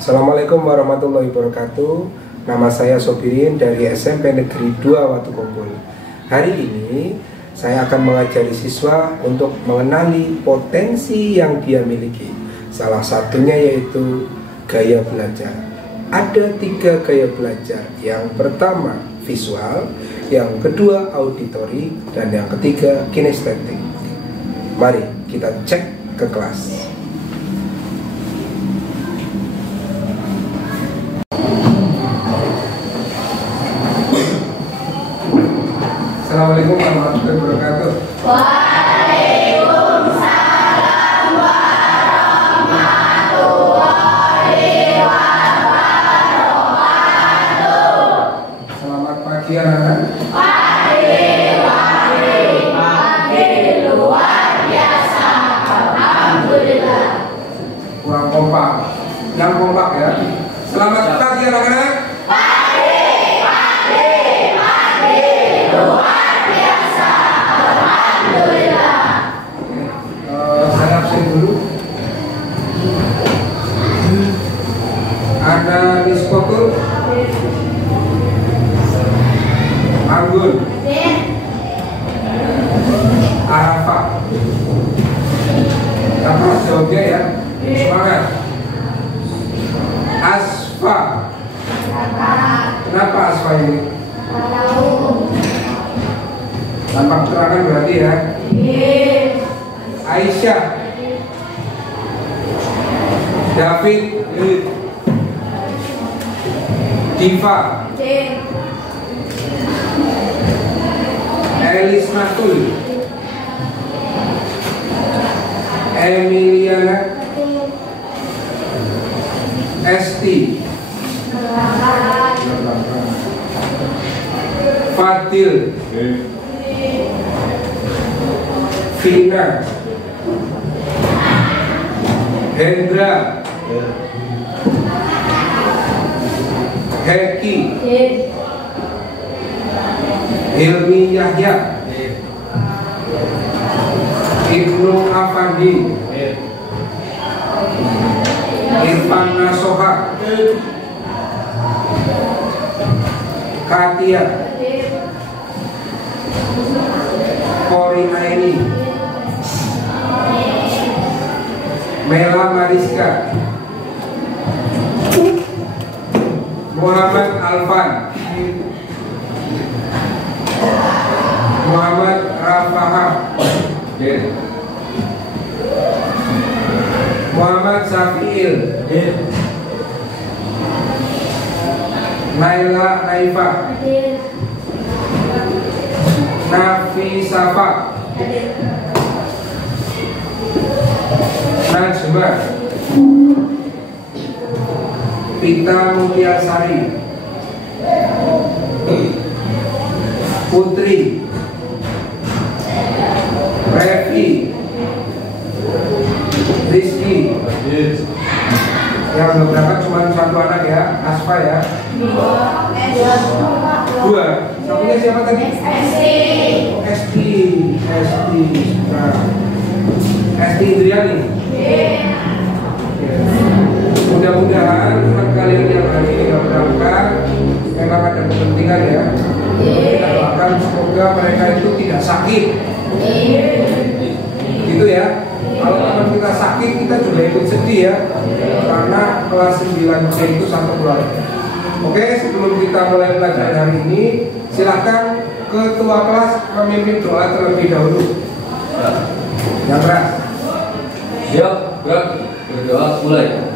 Assalamualaikum warahmatullahi wabarakatuh. Nama saya Sobirin dari SMP Negeri 2 Watukumpul. Hari ini saya akan mengajari siswa untuk mengenali potensi yang dia miliki. Salah satunya yaitu gaya belajar. Ada 3 gaya belajar. Yang pertama visual, yang kedua auditori, dan yang ketiga kinestetik. Mari kita cek ke kelas. Assalamualaikum warahmatullahi wabarakatuh. Waalaikumsalam warahmatullahi wabarakatuh. Selamat pagi anak-anak. Pagi luar biasa. Alhamdulillah. Kurang kompak. Yang kompak ya. Selamat pagi anak-anak. Luar biasa. Alhamdulillah. Saya absen dulu. Ada Miss Kokul, Anggun, Arafah. Kita terus jawabnya ya. Semangat. Asfa. Kenapa Asfa ini? Tanpa keterangan berarti ya. Aisyah, David, Diva, Elismatul, Emiliana, Esti, Fadil, Vina, Hendra, Heki, Hilmi Yahya, Ibnu Afandi, Irfan Nasoha, Katia, Kori Aini, Mela Mariska, Muhammad Alfan, Muhammad Rafaha, Muhammad Safiil, Naila Naifa, Nafi Safa, Najma, Pita Mutiasari, Putri, Revi, Rizky. Yang belum berangkat cuma 1 anak ya, Asfa ya. 2. Satunya siapa tadi? Esti Indriani. Mudah-mudahan kalian yang hari ini nggak berangkat memang ada kepentingan ya. Kita doakan semoga mereka itu tidak sakit. Gitu ya. Kalau teman kita sakit kita juga ikut sedih ya. Karena kelas 9C itu satu keluarga. Oke, sebelum kita mulai belajar hari ini, silakan ketua kelas memimpin doa terlebih dahulu. Yang keras. Siap, gerak, berdoa, mulai.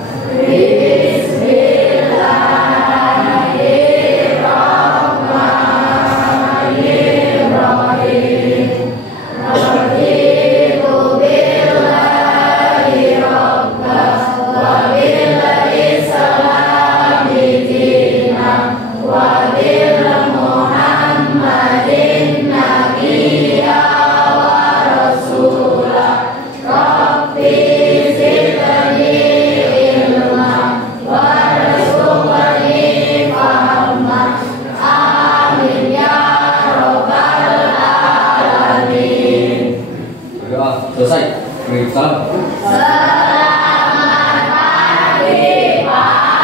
Selamat pagi Pak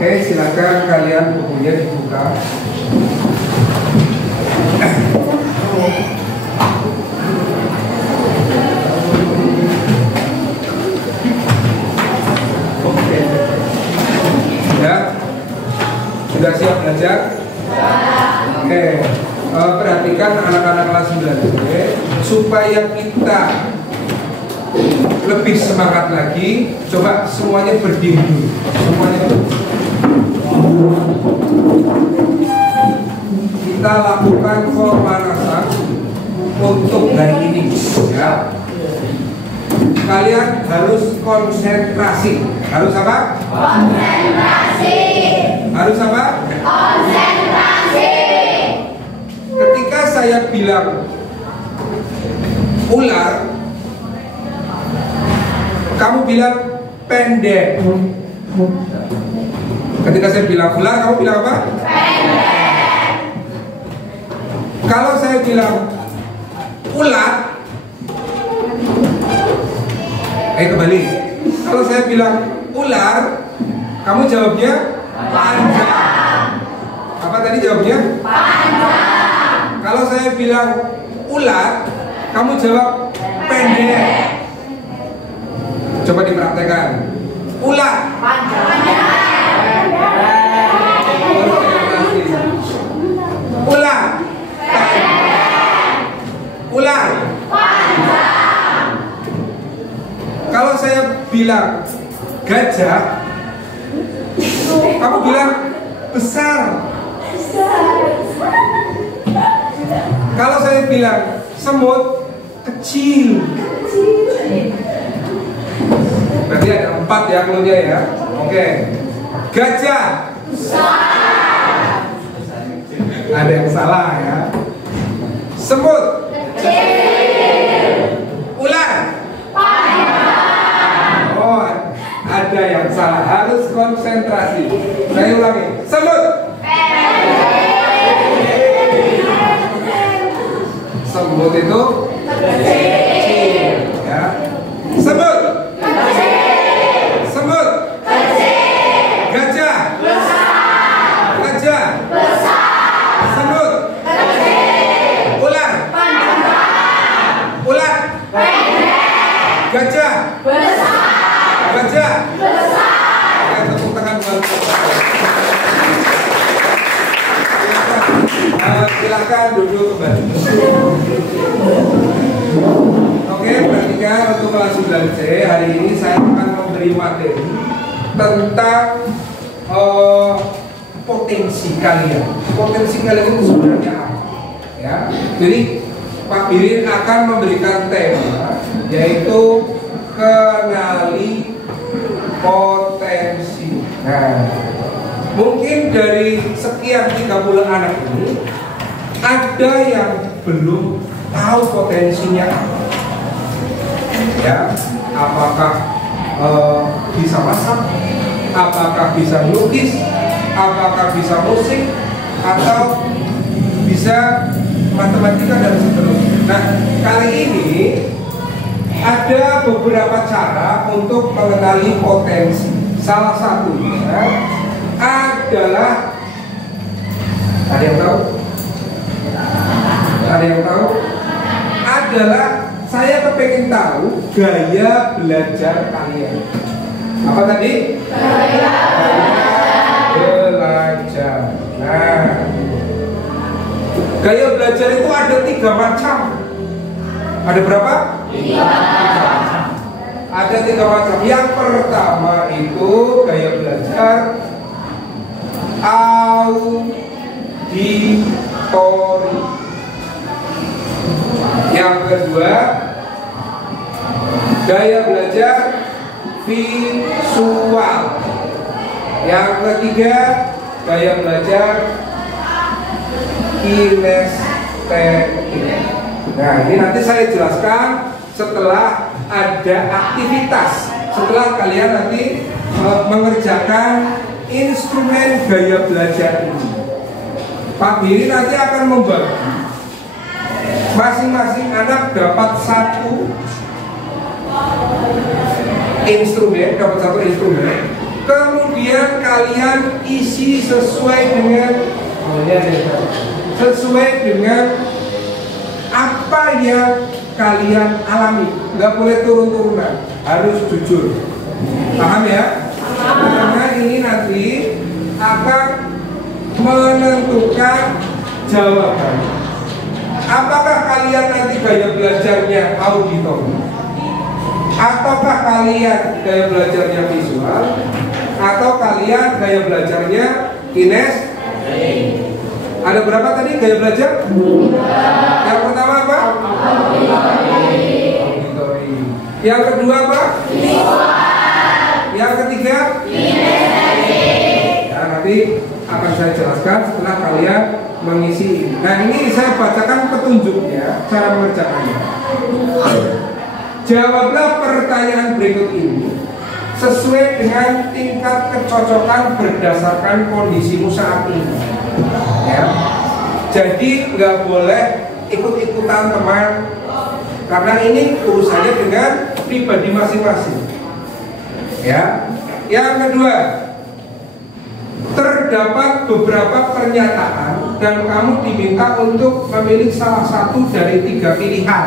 Oke, silakan kalian bukunya dibuka. Ya, sudah siap belajar? Oke, perhatikan anak-anak kelas 9 supaya kita lebih semangat lagi. Coba semuanya berdiri dulu. Semuanya kita lakukan pemanasan untuk hari ini. Ya, kalian harus konsentrasi. Harus apa? Konsentrasi. Harus apa? Konsentrasi. Ketika saya bilang ular, kamu bilang pendek. Ketika saya bilang ular, kamu bilang apa? Pendek. Kalau saya bilang ular, kembali. Kalau saya bilang ular, kamu jawabnya panjang. Apa tadi jawabnya? Panjang. Kalau saya bilang ular, kamu jawab pendek. Coba dipraktekkan. Ular. Ular. Ular. Kalau saya bilang gajah, kamu bilang besar. Kalau saya bilang semut, kecil. Berarti ada 4 ya cluenya ya. Oke. Gajah. Ada yang salah ya. Semut. Ular. Oh, ada yang salah. Harus konsentrasi. Saya ulangi. Semut. Semut itu kecil. Ya. Semut. Semut. Gajah. Gajah. Semut. Ular. Ular. Gajah. Gajah. Oke, tepuk tangan buat silakan duduk kembali. Oke, perhatikan untuk kelas 9C hari ini saya akan memberi materi tentang potensi kalian. Potensi kalian itu sebenarnya apa? Ya, jadi Pak Birin akan memberikan tema yaitu kenali potensi. Nah, mungkin dari sekian 30 anak ini ada yang belum tahu potensinya apa. Ya, apakah bisa masak, apakah bisa melukis, apakah bisa musik, atau bisa matematika dan seterusnya. Nah, kali ini ada beberapa cara untuk mengenali potensi. Salah satunya adalah, ada yang tahu? Ada yang tahu? Adalah saya kepengen tahu gaya belajar kalian. Apa tadi? Gaya belajar. Nah, gaya belajar itu ada 3 macam. Ada berapa? 3 macam. Ada 3 macam. Yang pertama itu gaya belajar auditori. Yang kedua, gaya belajar visual. Yang ketiga, gaya belajar kinestetik. Nah, ini nanti saya jelaskan setelah ada aktivitas. Setelah kalian nanti mengerjakan instrumen gaya belajar ini, Pak Biri nanti akan membagi. Masing-masing anak dapat satu instrumen, Kemudian kalian isi sesuai dengan apa yang kalian alami. Nggak boleh turun-turunan, harus jujur. Paham ya? Karena ini nanti akan menentukan jawaban. Apakah kalian nanti gaya belajarnya auditor, ataukah kalian gaya belajarnya visual, atau kalian gaya belajarnya kinestetik? Ada berapa tadi gaya belajar? Yang pertama apa? Auditory. Yang kedua apa? Visual. Yang ketiga? Kinestetik. Ya, nanti akan saya jelaskan setelah kalian mengisi ini. Nah, ini saya bacakan petunjuknya, cara mengerjakannya. Jawablah pertanyaan berikut ini sesuai dengan tingkat kecocokan berdasarkan kondisimu saat ini. Ya. Jadi nggak boleh ikut-ikutan teman, karena ini urusannya dengan pribadi masing-masing. Ya. Yang kedua, terdapat beberapa pernyataan dan kamu diminta untuk memilih salah satu dari 3 pilihan.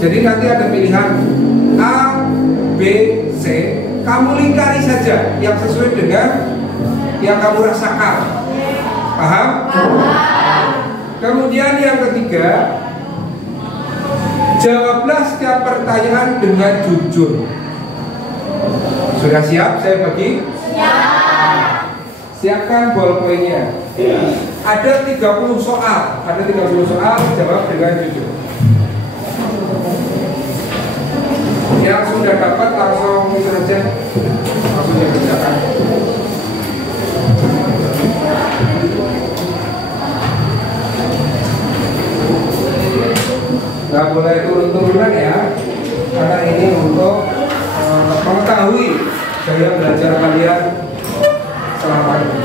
Jadi nanti ada pilihan A, B, C. Kamu lingkari saja yang sesuai dengan yang kamu rasakan. Paham? Kemudian yang ketiga, jawablah setiap pertanyaan dengan jujur. Sudah siap? Saya bagi? Siap. Siapkan ballpointnya. Ada 30 soal. Ada 30 soal, jawab dengan jujur. Yang sudah dapat langsung itu saja, langsung dikerjakan. Nggak boleh turun-turunan ya, karena ini untuk mengetahui gaya belajar kalian selama ini.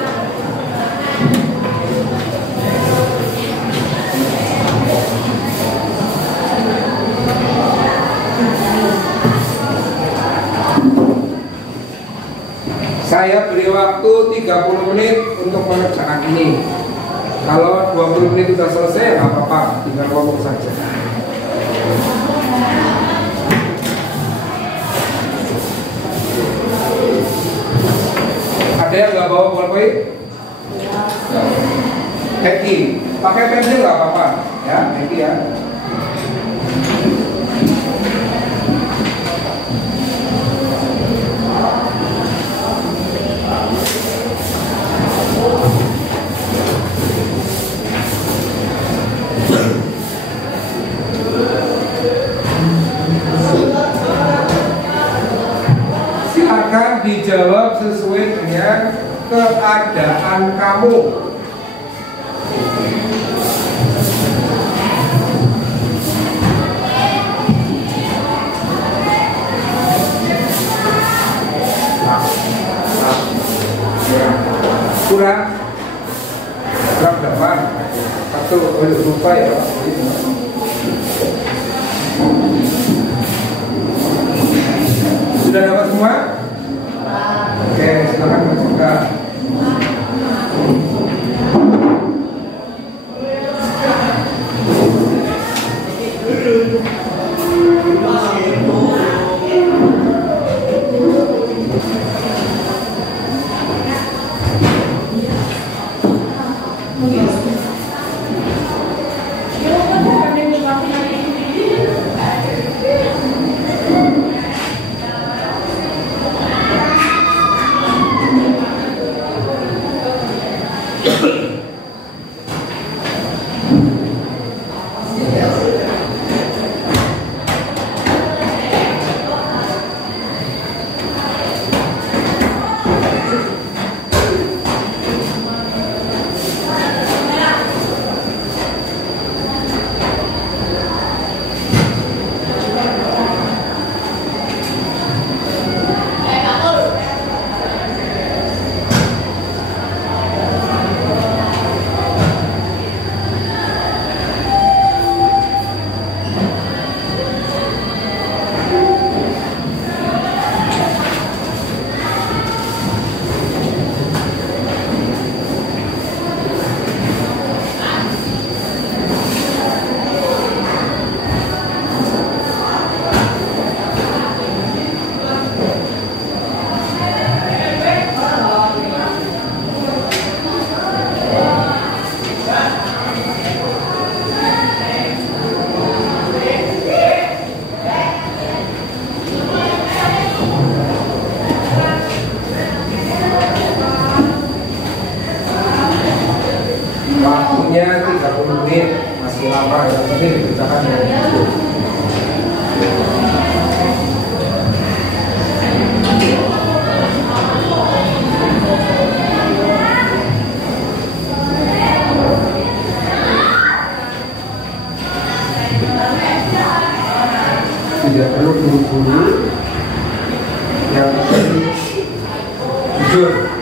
Saya beri waktu 30 menit untuk mengerjakan ini. Kalau 20 menit sudah selesai, nggak apa-apa, tinggal ngomong saja. Ada yang nggak bawa ballpoint? Heki, pakai pensil nggak apa-apa, ya, Heki ya. Silakan dijawab sesuai dengan keadaan kamu. Kurang berapa? Satu, lupa ya. Sudah dapat semua? Oke, silakan buka. waktunya 30 menit, masih lama, yang penting dikerjakan dengan jujur. Tidak perlu buru-buru, yang penting jujur.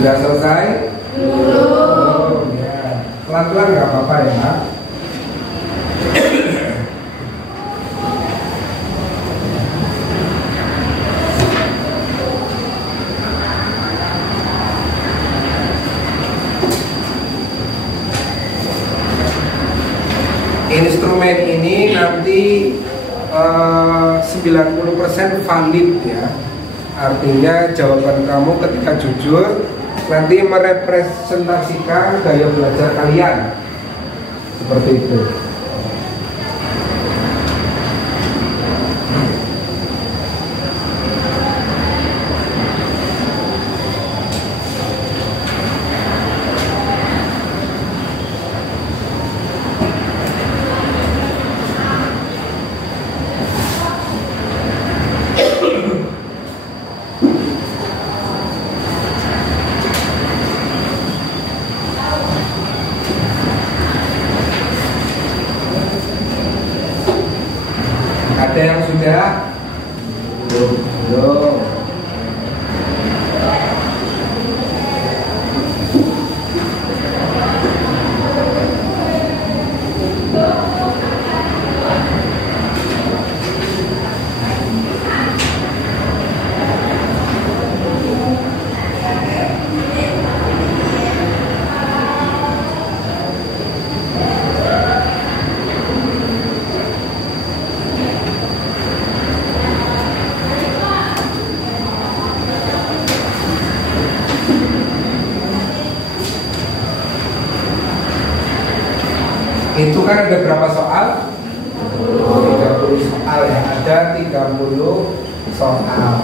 Sudah selesai? Belum. Ya. Pelan-pelan nggak apa-apa ya. Instrumen ini nanti 90% valid ya. Artinya jawaban kamu ketika jujur nanti merepresentasikan gaya belajar kalian. Seperti itu. Ada yang sudah? Belum. Itu kan ada berapa soal? 30 soal ya. Ada 30 soal.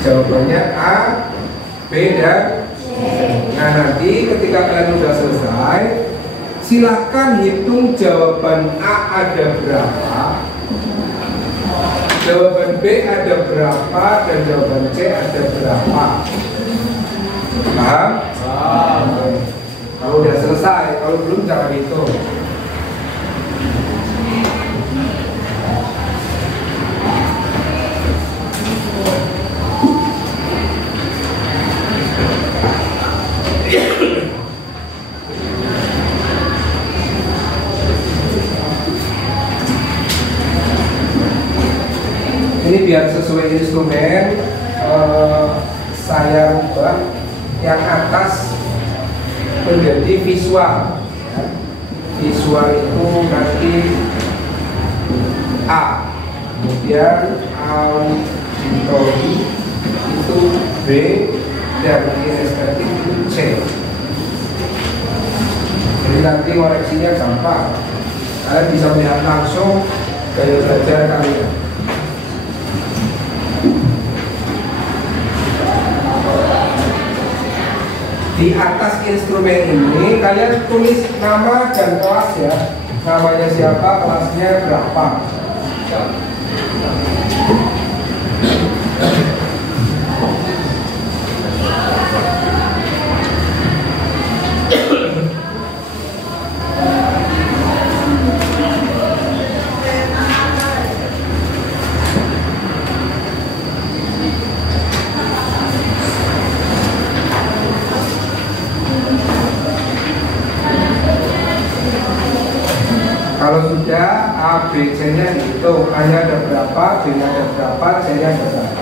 Jawabannya A, B, dan C. Nah nanti ketika kalian sudah selesai, silakan hitung jawaban A ada berapa, jawaban B ada berapa, dan jawaban C ada berapa. Paham? Kalau udah selesai, kalau belum jangan hitung. Ini biar sesuai instrumen, saya rubah yang atas menjadi visual. Visual itu nanti A, kemudian auditori itu B, dan kinestetik itu C. Jadi nanti koreksinya gampang. Kalian bisa melihat langsung gaya belajar kalian. Di atas instrumen ini kalian tulis nama dan kelas ya. Namanya siapa, kelasnya berapa. Kalau sudah A, B, C-nya dihitung, A-nya ada berapa, B-nya ada berapa, C-nya ada berapa.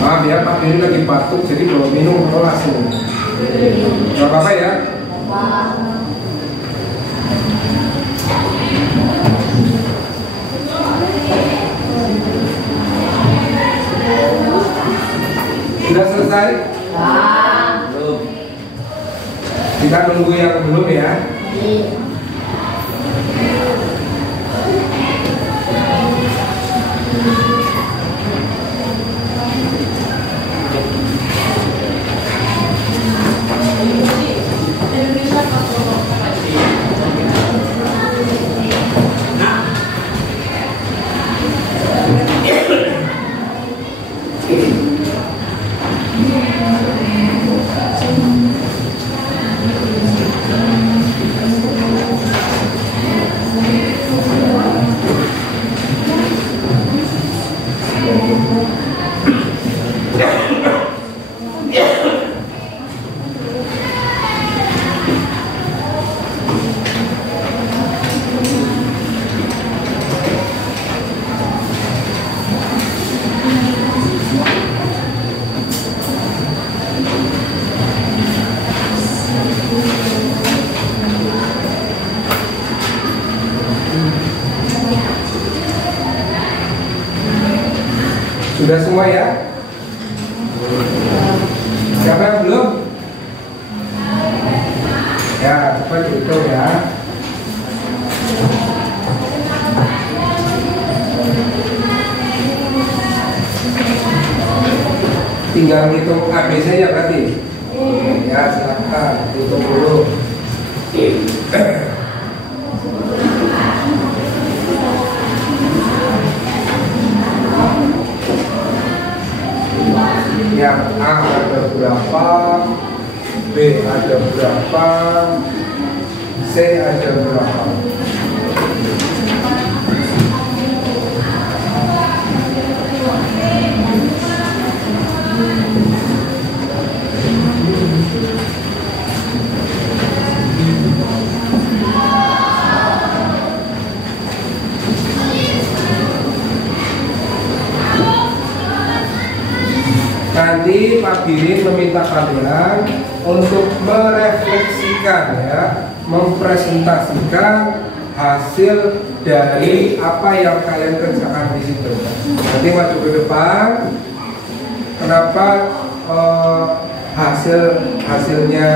Maaf ya, Pak Diri lagi batuk, jadi belum minum langsung. Gak apa-apa ya. Sudah selesai? Belum. Kita nunggu yang belum ya. Sudah semua ya? Siapa yang belum? Ya, cepat itu ya. Tinggal hitung ABC-nya berarti. Ya, silakan hitung dulu. Yang A ada berapa, B ada berapa, C ada berapa. Nanti Pak Birin meminta kalian untuk merefleksikan ya, mempresentasikan hasil dari apa yang kalian kerjakan di situ. Nanti maju ke depan. Kenapa hasilnya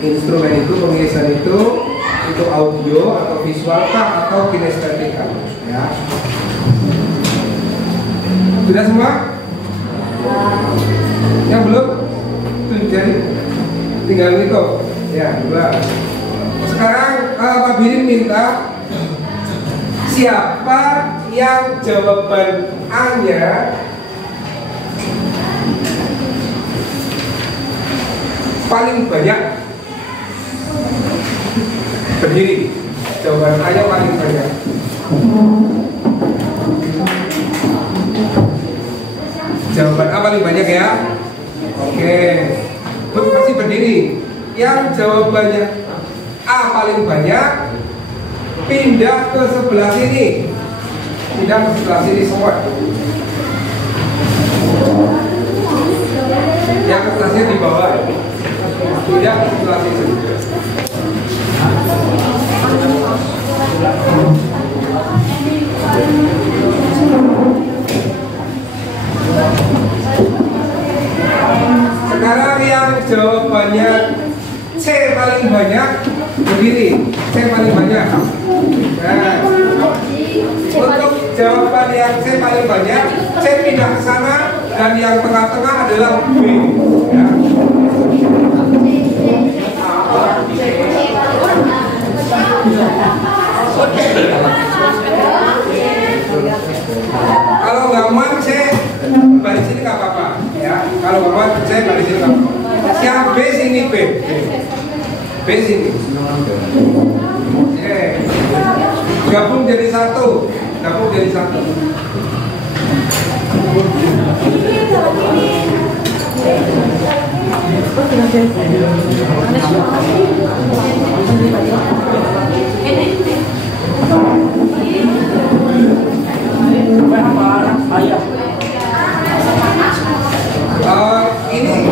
instrumen itu, pengisian itu audio atau visual atau kinestetik ya. Sudah semua? Yang belum? Jadi tinggal itu ya, dua. Sekarang Pak Birin minta siapa yang jawaban A-nya paling banyak berdiri. Jawaban A-nya paling banyak. Jawaban A paling banyak ya. Oke, masih berdiri. Yang jawabannya A paling banyak, pindah ke sebelah sini. Pindah ke sebelah sini semua. Yang ke sebelah sini di bawah. Pindah ke sebelah sini. Sekarang yang jawabannya C paling banyak berdiri. C paling banyak. Nah, untuk jawaban yang C paling banyak, C pindah ke sana dan yang tengah-tengah adalah B. Ya. Kalau nggak muat, C balik sini nggak apa-apa. Ya, kalau nggak muat, C balik sini nggak apa-apa. B. B sini. Oke. Gabung jadi satu. Gabung jadi satu. Ini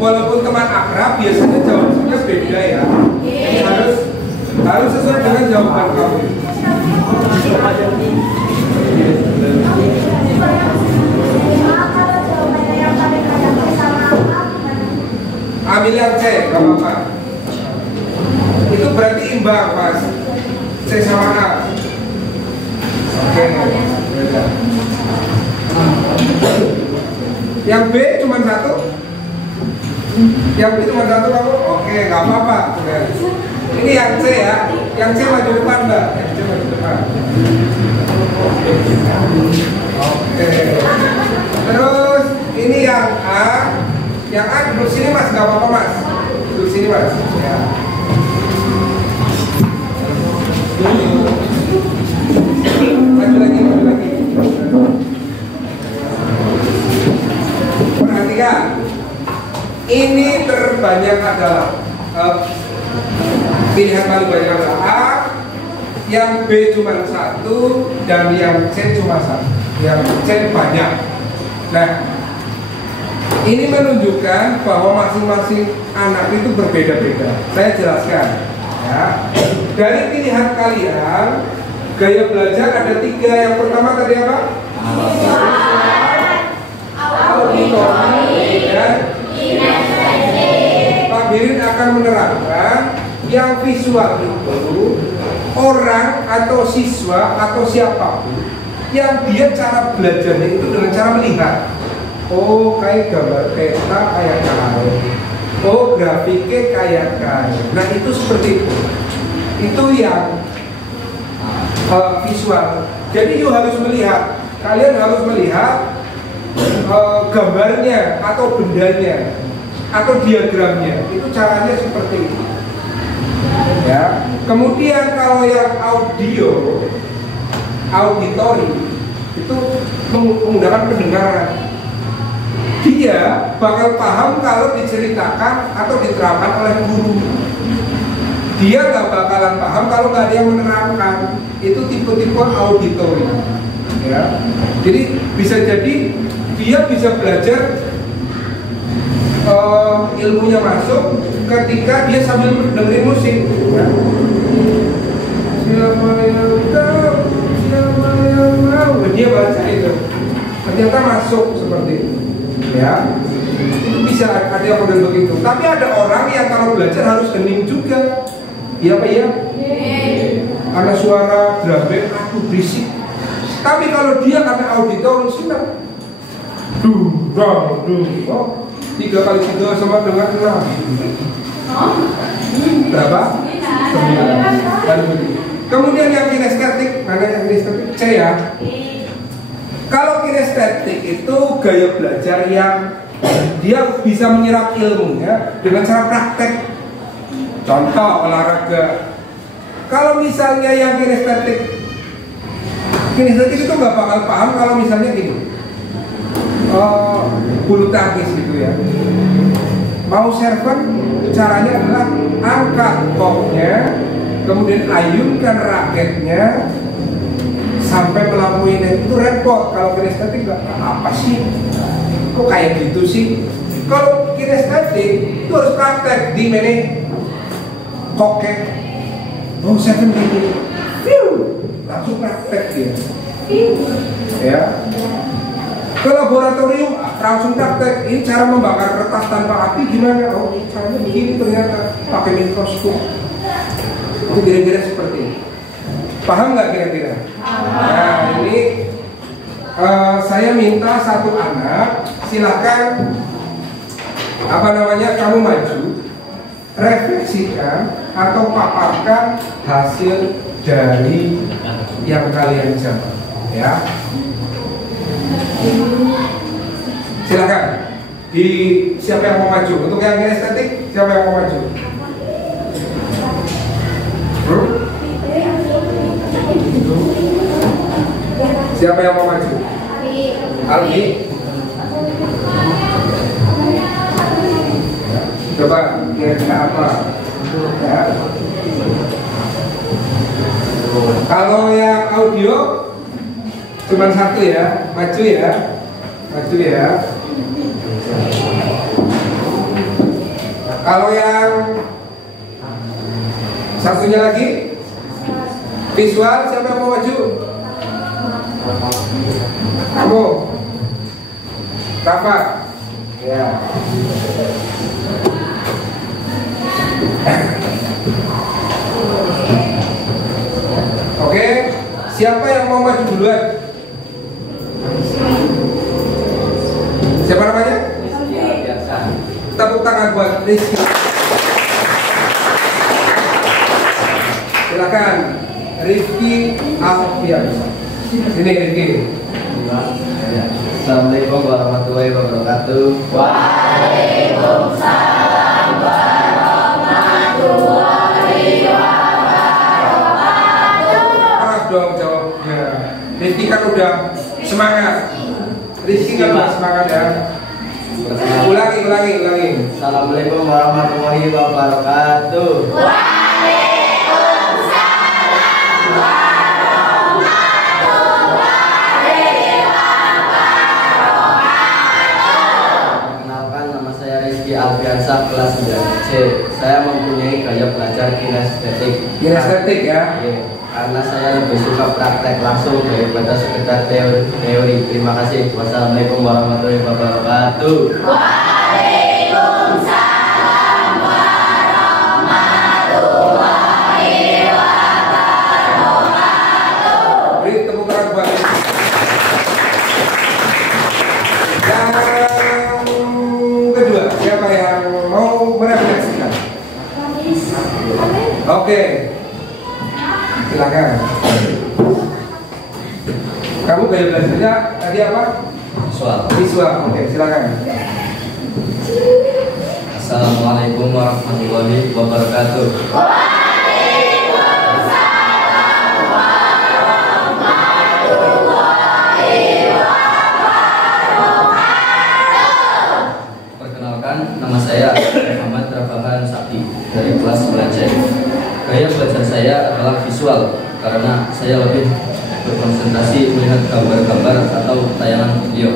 walaupun teman akrab biasanya jawabannya beda ya. Jadi harus sesuai dengan jawaban kamu. Ambil yang C, gak apa-apa. Itu berarti imbang, Mas. C sama A. Oke. Yang B cuma satu. Yang B cuma satu kamu. Oke, gak apa-apa. Ini yang C ya. Yang C maju depan, Mbak. Yang C maju depan. Oke. Terus ini yang A. Yang A duduk sini Mas, gak apa-apa Mas. Duduk sini Mas. Ya. Maju lagi, maju lagi. Perhatikan. Ini terbanyak adalah pilihan paling banyak adalah A, yang B cuma satu, dan yang C cuma satu. Yang C banyak. Nah, ini menunjukkan bahwa masing-masing anak itu berbeda-beda. Saya jelaskan. Ya. Dari pilihan kalian, gaya belajar ada 3. Yang pertama tadi apa? Auditori dan kinestetik. Pak Birin akan menerangkan yang visual itu orang atau siswa atau siapapun yang dia cara belajarnya itu dengan cara melihat. Oh, kayak gambar peta kayak kain. Oh, grafiknya kayak kain. Nah, itu seperti itu. Itu yang visual. Jadi you harus melihat. Kalian harus melihat gambarnya atau bendanya atau diagramnya. Itu caranya seperti itu. Ya. Kemudian kalau yang auditori itu menggunakan pendengaran. Dia bakal paham kalau diceritakan atau diterangkan oleh guru. Dia gak bakalan paham kalau nggak ada yang menerangkan. Itu tipe-tipe auditori. Ya. Jadi bisa jadi dia bisa belajar ilmunya masuk ketika dia sambil dengerin musik. Ya. Siapa yang tahu, siapa yang mau, dia baca itu. Ternyata masuk seperti itu. Ya, itu bisa ada yang model begitu. Tapi ada orang yang kalau belajar harus hening juga. Iya Pak ya? Karena suara drum band aku berisik. Tapi kalau dia karena auditor senang. Oh, 3 kali 3 sama dengan 6. Berapa? 9. Kemudian yang kinestetik, mana yang kinestetik? C ya. Kalau kinestetik itu gaya belajar yang dia bisa menyerap ilmunya dengan cara praktek. Contoh olahraga. Kalau misalnya yang kinestetik itu nggak bakal paham kalau misalnya gini, bulu tangkis gitu ya. Mau serven, caranya adalah angkat koknya, kemudian ayunkan raketnya sampai melampaui net. Itu repot. Kalau kinestetik nggak apa sih? Kok kayak gitu sih? Kalau kinestetik itu harus praktek di mana koknya. Oh, seven gini, langsung praktek dia. Ya. Ke laboratorium langsung praktek. Ini cara membakar kertas tanpa api gimana? Oh, caranya begini ternyata pakai mikroskop. Itu kira-kira seperti ini. Paham nggak kira-kira? Nah, ini saya minta satu anak, silakan kamu maju, refleksikan atau paparkan hasil dari yang kalian jawab, ya. Silakan. Siapa yang mau maju? Untuk yang kinestetik, siapa yang mau maju? Siapa yang mau maju? Albi. Coba kira-kira apa? Ya. Kalau yang audio cuma satu ya, maju ya, maju ya. Kalau yang satunya lagi visual, siapa yang mau maju? Kamu, Rafa, ya. Oke, siapa yang mau maju duluan? Siapa namanya? Tepuk tangan buat Rizky. Silakan, Rizky Alfian. Sini Rizky. Assalamualaikum warahmatullahi wabarakatuh. Waalaikumsalam warahmatullahi wabarakatuh. Keras dong jawabnya. Rizky kan udah semangat. Rizky kan udah semangat ya. Ulangi. Assalamualaikum warahmatullahi wabarakatuh. Perkenalkan, nama saya Rizky Alfiansyah, kelas 9C. Saya mempunyai gaya belajar kinestetik. Kinestetik ya. Karena saya lebih suka praktek langsung daripada sekedar teori. Terima kasih. Wassalamualaikum warahmatullahi wabarakatuh. Waalaikumsalam warahmatullahi wabarakatuh. Beri tepuk tangan buat yang kedua. Siapa yang mau merefleksikan? Oke. Silakan. Kamu gaya belajarnya tadi apa? Visual. Oke, silakan. Assalamualaikum warahmatullahi wabarakatuh. Waalaikumsalam warahmatullahi wabarakatuh. Perkenalkan, nama saya Muhammad Rafahan Sakti dari kelas 9C. Gaya belajar saya adalah visual karena saya lebih berkonsentrasi melihat gambar-gambar atau tayangan video.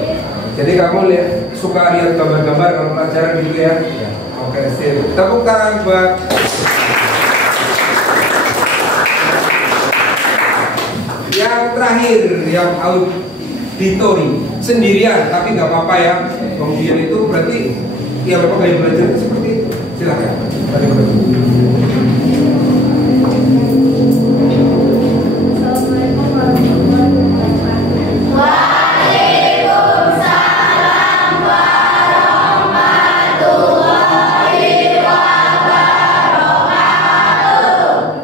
Jadi kamu suka lihat gambar-gambar kalau pelajaran gitu ya? Ya. Oke, sip. Tepuk tangan buat yang terakhir, yang auditori sendirian, tapi nggak apa-apa ya. Kemudian itu berarti ya memang gaya belajar seperti itu. Silakan. Waalaikumsalam warahmatullahi wabarakatuh.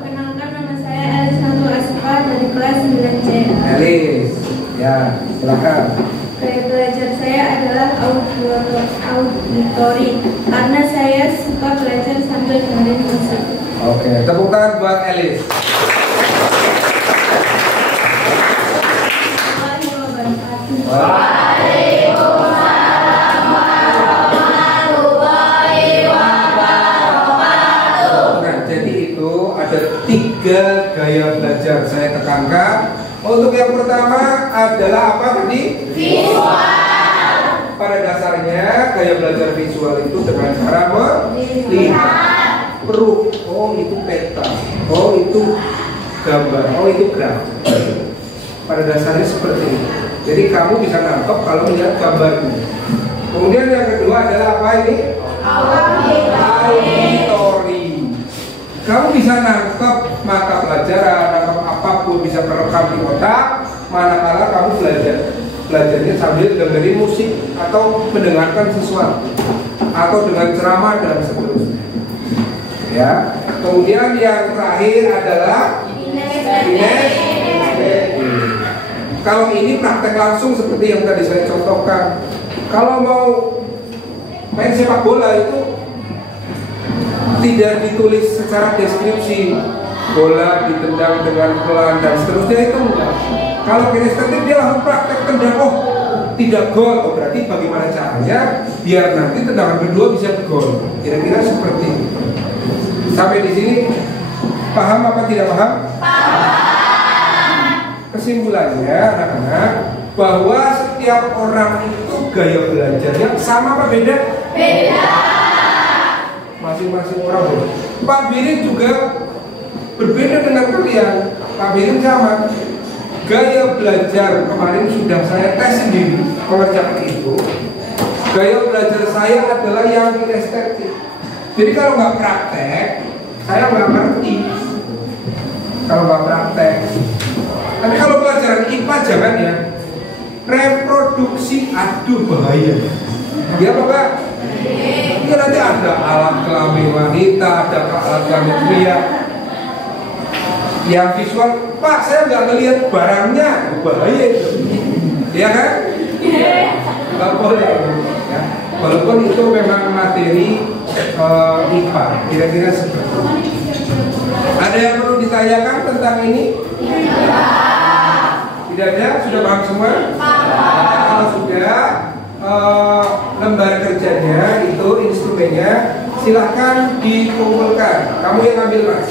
Perkenalkan, nama saya Elis Asfa dari kelas 9C. Elis, ya silakan. Gaya belajar saya adalah auditori karena saya suka belajar sambil dengerin musik. Oke, tepuk tangan buat Elis. Waalaikumsalam warahmatullahi wabarakatuh. Nah, jadi itu ada 3 gaya belajar. Saya tekankan. Untuk yang pertama adalah apa tadi? Visual. Pada dasarnya gaya belajar visual itu dengan cara melihat perut. Oh itu peta. Oh itu gambar. Oh itu graf. Pada dasarnya seperti itu. Jadi kamu bisa nangkep kalau melihat gambarnya. Kemudian yang kedua adalah apa ini? Auditori. Kamu bisa nangkep mata pelajaran, nangkep apapun, bisa terekam di otak. Manakala kamu belajarnya sambil dengerin musik atau mendengarkan sesuatu atau dengan ceramah dan seterusnya. Ya. Kemudian yang terakhir adalah kinestetik. Kalau ini praktek langsung seperti yang tadi saya contohkan. Kalau mau main sepak bola itu tidak ditulis secara deskripsi, bola ditendang dengan pelan dan seterusnya, itu enggak. Kalau kinestetik dia langsung praktek tendang, oh tidak gol, oh berarti bagaimana caranya biar nanti tendangan kedua bisa gol. Kira-kira seperti itu. Sampai di sini paham apa tidak paham? Kesimpulannya anak-anak, bahwa setiap orang itu gaya belajarnya sama apa beda? Beda. Masing-masing orang beda. Pak Birin juga berbeda dengan kalian. Pak Birin sama. Gaya belajar kemarin sudah saya tes sendiri mengerjakan itu. Gaya belajar saya adalah yang kinestetik. Jadi kalau nggak praktek, saya nggak ngerti. Kalau nggak praktek. Tapi kalau pelajaran IPA jangan ya. Reproduksi, aduh bahaya. Ya Pak? Ini nanti ada alat kelamin wanita, ada alat kelamin pria. Yang visual, Pak saya nggak ngelihat barangnya, bahaya itu. Iya kan? Nggak boleh. Ya. Walaupun itu memang materi IPA, kira-kira seperti itu. Ada yang perlu ditanyakan tentang ini? Tidak ada? Sudah paham semua? Kalau sudah, lembar kerjanya itu instrumennya silahkan dikumpulkan. Kamu yang ambil Mas.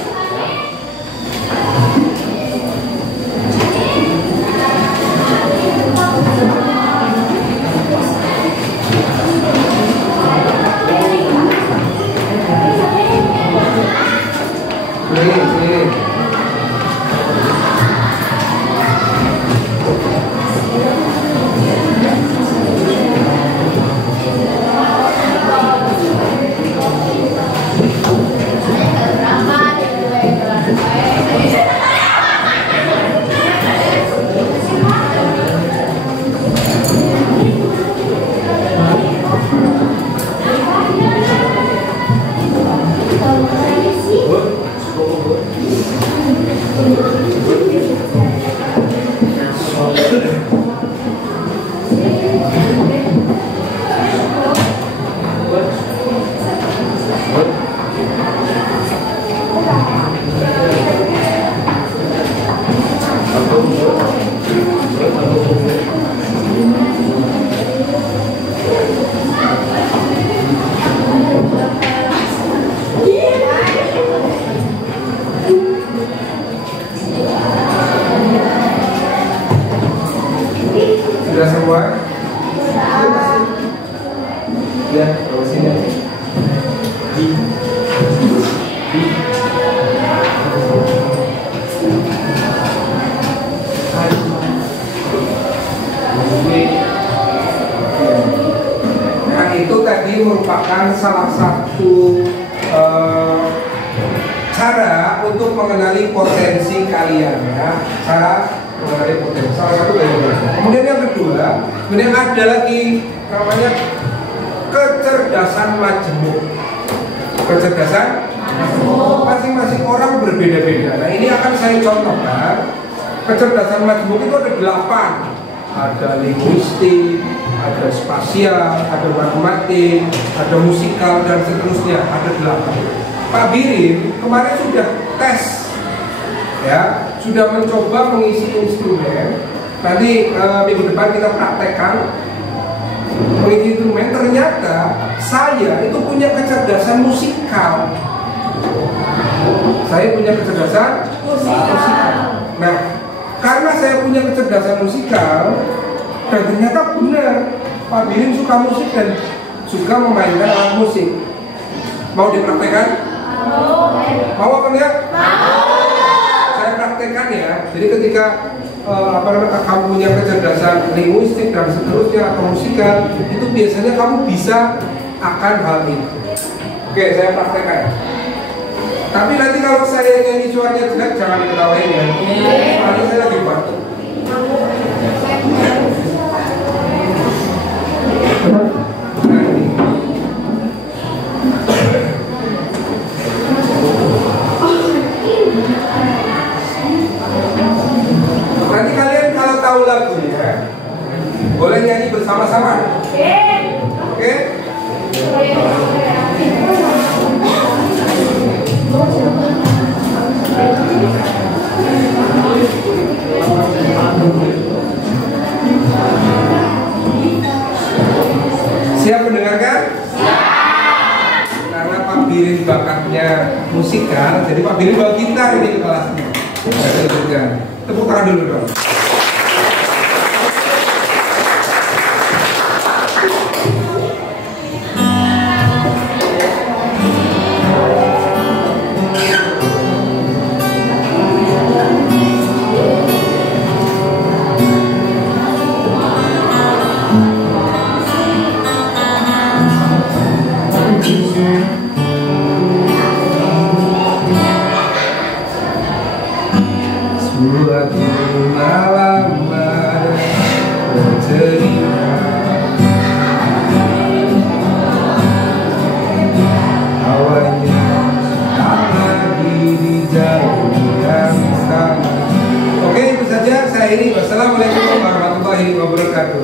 Sudah semua? Ya, bawa sini aja. Nah itu tadi merupakan salah satu cara untuk mengenali potensi kalian ya. Cara mengenali potensi, salah satu dari mereka. Kemudian yang kedua, kemudian ada lagi namanya kecerdasan majemuk. Kecerdasan masing-masing orang berbeda-beda. Nah ini akan saya contohkan. Kecerdasan majemuk itu ada 8. Ada linguistik, ada spasial, ada matematik, ada musikal dan seterusnya. Ada 8. Pak Birin kemarin sudah tes, ya, sudah mencoba mengisi instrumen. Nanti minggu depan kita praktekkan mengisi instrumen. Ternyata saya itu punya kecerdasan musikal. Saya punya kecerdasan musikal. Nah, karena saya punya kecerdasan musikal dan ternyata benar Pak Birin suka musik dan suka memainkan alat musik. Mau dipraktekkan? Mau apa enggak? Saya praktekkan ya. Jadi ketika kamu punya kecerdasan linguistik dan seterusnya atau musikal, itu biasanya kamu bisa akan hal itu. Oke, saya praktekkan. Tapi nanti kalau saya nyanyi suaranya jelek jangan ketawain ya. Soalnya saya lagi batuk. Nanti kalian kalau tahu lagunya boleh nyanyi bersama-sama. Oke? Bilin bakatnya musikal, jadi Pak Bilin bawa gitar ini ke kelasnya. Tepuk tangan dulu dong. Suatu malam ada bercerita, awalnya lagi di jalur yang sama. Oke, itu saja saya ini. Wassalamualaikum warahmatullahi wabarakatuh.